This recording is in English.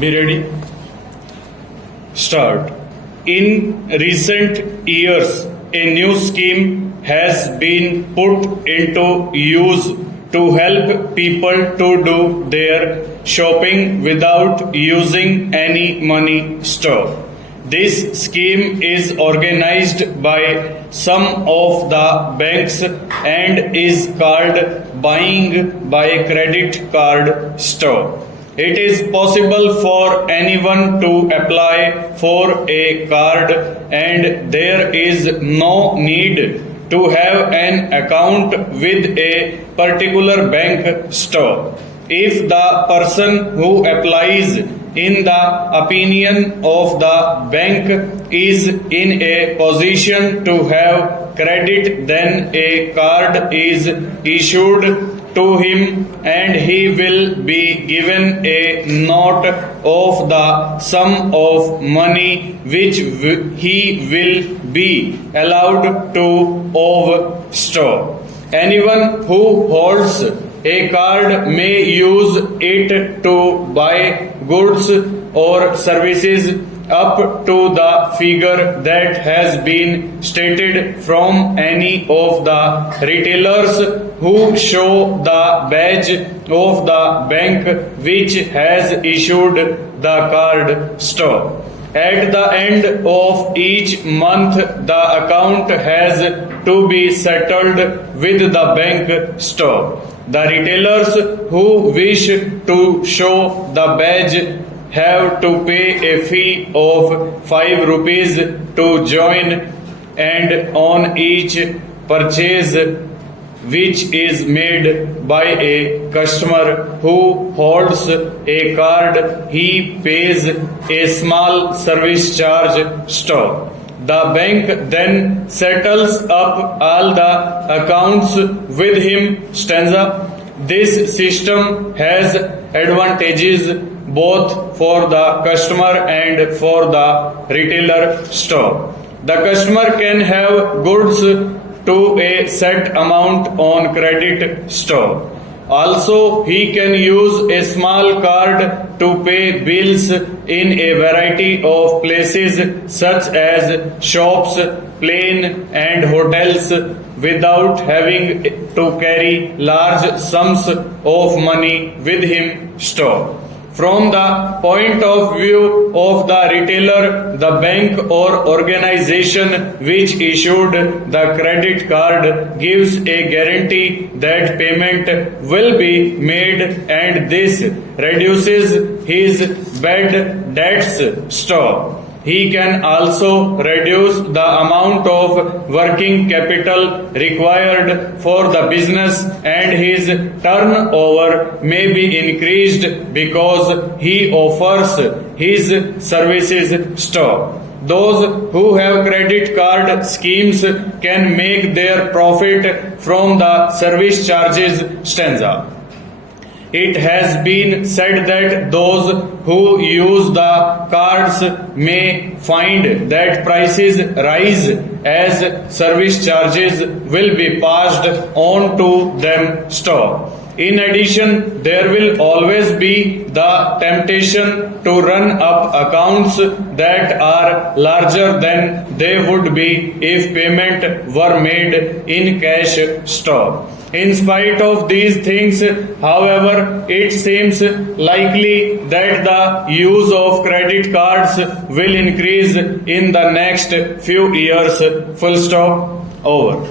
Be ready. Start. In recent years, a new scheme has been put into use to help people to do their shopping without using any money store. This scheme is organized by some of the banks and is called buying by credit card store. It is possible for anyone to apply for a card and there is no need to have an account with a particular bank store. If the person who applies in the opinion of the bank is in a position to have credit, then a card is issued to him and he will be given a note of the sum of money which he will be allowed to owe store. Anyone who holds a card may use it to buy goods or services up to the figure that has been stated from any of the retailers who show the badge of the bank which has issued the card store. At the end of each month, the account has to be settled with the bank store. The retailers who wish to show the badge have to pay a fee of 5 rupees to join, and on each purchase which is made by a customer who holds a card, he pays a small service charge store. The bank then settles up all the accounts with him. Stanza. This system has advantages both for the customer and for the retailer store. The customer can have goods to a set amount on credit store. Also, he can use a small card to pay bills in a variety of places such as shops, plane and hotels without having to carry large sums of money with him store. From the point of view of the retailer, the bank or organization which issued the credit card gives a guarantee that payment will be made, and this reduces his bad debts store. He can also reduce the amount of working capital required for the business, and his turnover may be increased because he offers his services store. Those who have credit card schemes can make their profit from the service charges. Stanza. It has been said that those who use the cards may find that prices rise as service charges will be passed on to them store. In addition, there will always be the temptation to run up accounts that are larger than they would be if payment were made in cash store. In spite of these things, however, it seems likely that the use of credit cards will increase in the next few years. Full stop. Over.